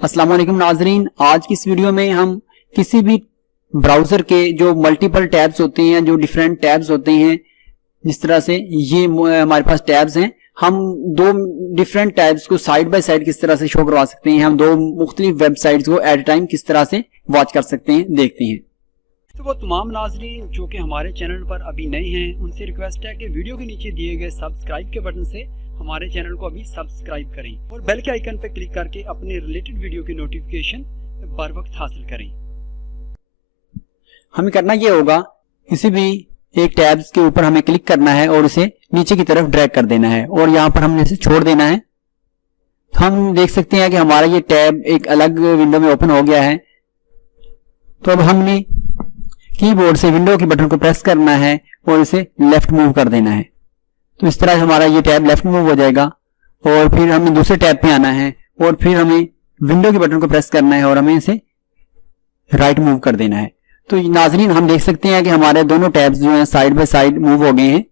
अस्सलाम वालेकुम नाजरीन, आज की इस वीडियो में हम किसी भी ब्राउजर के जो मल्टीपल टैब्स होते हैं, जो डिफरेंट टैब्स होते हैं, जिस तरह से ये हमारे पास टैब्स हैं, हम दो डिफरेंट टैब्स को साइड बाय साइड किस तरह से शो करवा सकते हैं, हम दो मुख्तलिफ वेबसाइट्स को एट टाइम किस तरह से वॉच कर सकते हैं, देखते हैं। तो वो तमाम नाजरीन जो कि हमारे चैनल पर अभी नए हैं, उनसे रिक्वेस्ट है कि वीडियो के नीचे दिए गए सब्सक्राइब के बटन से हमारे चैनल को अभी सब्सक्राइब करें और बेल के आइकन पर क्लिक करके अपने रिलेटेड वीडियो की नोटिफिकेशन बर वक्त हासिल करें। हमें करना ये होगा, किसी भी एक टैब्स के ऊपर हमें क्लिक करना है और उसे नीचे की तरफ ड्रैग कर देना है और यहाँ पर हमने इसे छोड़ देना है। तो हम देख सकते हैं कि हमारा ये टैब एक अलग विंडो में ओपन हो गया है। तो अब हमने कीबोर्ड से विंडो के बटन को प्रेस करना है और इसे लेफ्ट मूव कर देना है। तो इस तरह हमारा ये टैब लेफ्ट मूव हो जाएगा और फिर हमें दूसरे टैब पे आना है और फिर हमें विंडो के बटन को प्रेस करना है और हमें इसे राइट मूव कर देना है। तो नाजरीन, हम देख सकते हैं कि हमारे दोनों टैब्स जो हैं साइड बाय साइड मूव हो गए हैं।